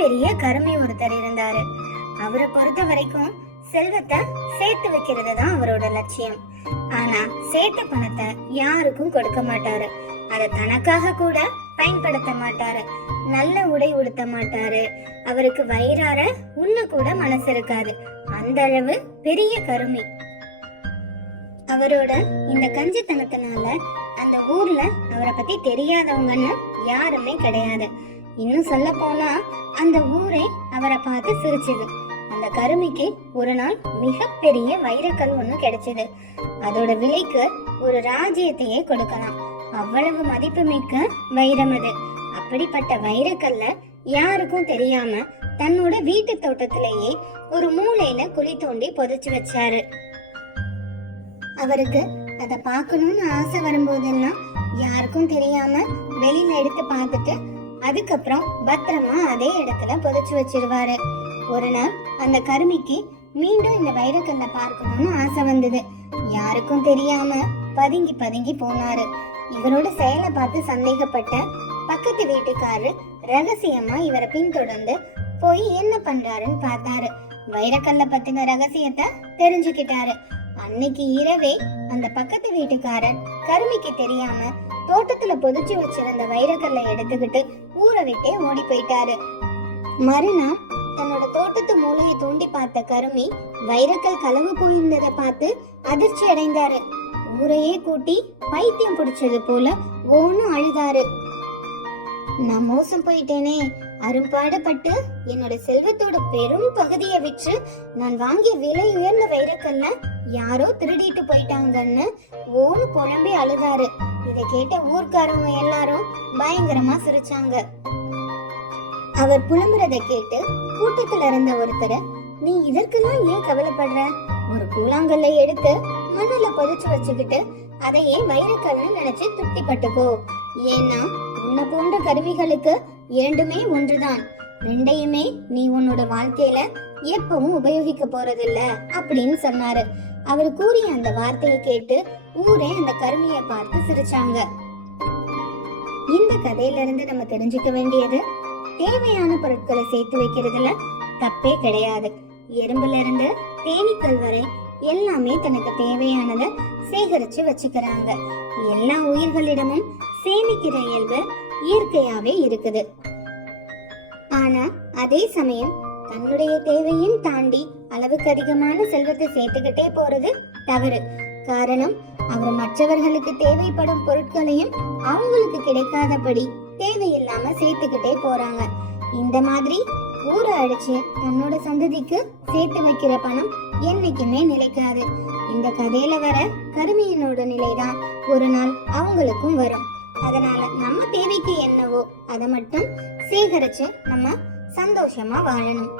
மிகப்பெரிய கருமி ஒருத்தர் இருந்தாரு. அவரை பொறுத்த வரைக்கும் செல்வத்தை சேர்த்து வைக்கிறது தான் அவரோட லட்சியம். ஆனா சேர்த்த பணத்தை யாருக்கும் கொடுக்க மாட்டாரு. அதை தனக்காக கூட பயன்படுத்த மாட்டாரு. நல்ல உடை உடுத்த மாட்டாரு. அவருக்கு வயிறார உண்ண கூட மனசு இருக்காது. அந்த அளவு பெரிய கருமி. அவரோட இந்த கஞ்சித்தனத்தினால அந்த ஊர்ல அவரை பத்தி தெரியாதவங்கன்னு யாருமே கிடையாது. இன்னும் சொல்ல போனா அந்த ஊரே அவரை பார்த்து சிரிச்சது. அந்த கருமிக்கு ஒரு நாள் மிகப்பெரிய வைரக்கல் ஒண்ணு கிடைச்சது. அதோட விலைக்கு ஒரு ராஜ்யத்தையே கொடுக்கலாம். அவ்வளவு மதிப்புமிக்க வைரம் அது. அப்படிப்பட்ட வைரக்கல்ல யாருக்கும் தெரியாம தன்னோட வீட்டு தோட்டத்திலேயே ஒரு மூலையில குழி தோண்டி புதைச்சு வச்சாரு. அவருக்கு அதை பார்க்கணும்னு ஆசை வரும்போதெல்லாம் யாருக்கும் தெரியாம வெளியில எடுத்து பார்த்துட்டு அதுக்கப்புறம் பத்திரமா அதே இடத்துல புதைச்சு வச்சிருவாரு. ஒரு நாள் அந்த கருமிக்கு மீண்டும் இந்த வைரக்கல்ல பார்க்கணும்னு ஆசை வந்தது. யாருக்கும் தெரியாம பதுங்கி பதுங்கி போனாரு. இவரோட செயலை பார்த்து சந்தேகப்பட்ட பக்கத்து வீட்டுக்காரரு ரகசியமா இவரை பின்தொடர்ந்து போய் என்ன பண்றாருன்னு பார்த்தாரு. வைரக்கல்ல பத்தின ரகசியத்தை தெரிஞ்சுக்கிட்டாரு. அன்னைக்கு இரவே அந்த பக்கத்து வீட்டுக்காரர் கருமிக்கு தெரியாம தோட்டத்துல பொதிச்சு வச்சிருந்த வைரக்கல்லை எடுத்துக்கிட்டு ஊரை விட்டே ஓடி போயிட்டாரு. மறுநாள் தன்னோட தோட்டத்து மூலையை தோண்டி பார்த்த கருமி வைரக்கல் களவு போயிருந்ததை பார்த்து அதிர்ச்சி அடைந்தாரு. ஊரையே கூட்டி பைத்தியம் பிடிச்சது போல ஓன்னு அழுதாரு. நான் மோசம் போயிட்டேனே, அரும்பாடுபட்டு என்னோட செல்வத்தோட பெரும் பகுதியை விற்று நான் வாங்கிய விலை உயர்ந்த வைரக்கல்ல யாரோ திருடிட்டு போயிட்டாங்கன்னு ஓன்னு புலம்பி அழுதாரு. இதை கேட்ட ஊர்க்காரவங்க எல்லாரும் பயங்கரமா சிரிச்சாங்க. அவர் புலம்புறத கேட்டு கூட்டத்துல இருந்த ஒருத்தர், நீ இதற்கெல்லாம் ஏன் கவலைப்படுற? ஒரு கூழாங்கல்ல எடுத்து மண்ணுல பொதிச்சு வச்சுக்கிட்டு அதையே வைரக்கல்னு நினைச்சு திருப்தி பட்டுக்கோ. ஏன்னா உன்னை போன்ற கருவிகளுக்கு இரண்டுமே ஒன்றுதான். ரெண்டையுமே நீ உன்னோட வாழ்க்கையில எப்பவும் உபயோகிக்க போறதில்ல அப்படின்னு சொன்னாரு. அவர் கூறிய அந்த வார்த்தையை கேட்டு ஊரே அந்த கருமியை பார்த்து சிரிச்சாங்க. இந்த கதையில இருந்து நம்ம தெரிஞ்சுக்க வேண்டியது, தேவையான பொருட்களை சேர்த்து வைக்கிறதுல தப்பே கிடையாது. எறும்புல இருந்து தேனீக்கள் வரை எல்லாமே தனக்கு தேவையானதை சேகரிச்சு வச்சுக்கிறாங்க. எல்லா உயிர்களிடமும் சேமிக்கிற இயல்பு இயற்கையாவே இருக்குது. ஆனா அதே சமயம் தன்னுடைய தேவையும் தாண்டி அளவுக்கு அதிகமான செல்வத்தை சேர்த்துக்கிட்டே போறது தவறு. காரணம், அவர் மற்றவர்களுக்கு தேவைப்படும் பொருட்களையும் அவங்களுக்கு கிடைக்காதபடி தேவையில்லாம சேர்த்துக்கிட்டே போறாங்க. இந்த மாதிரி ஊரை அடிச்சு தன்னோட சந்ததிக்கு சேர்த்து வைக்கிற பணம் என்னைக்குமே நிலைக்காது. இந்த கதையில வர கருமியினோட நிலைதான் ஒரு நாள் அவங்களுக்கும் வரும். அதனால நம்ம தேவைக்கு என்னவோ அதை மட்டும் சேகரிச்சு நம்ம சந்தோஷமா வாழணும்.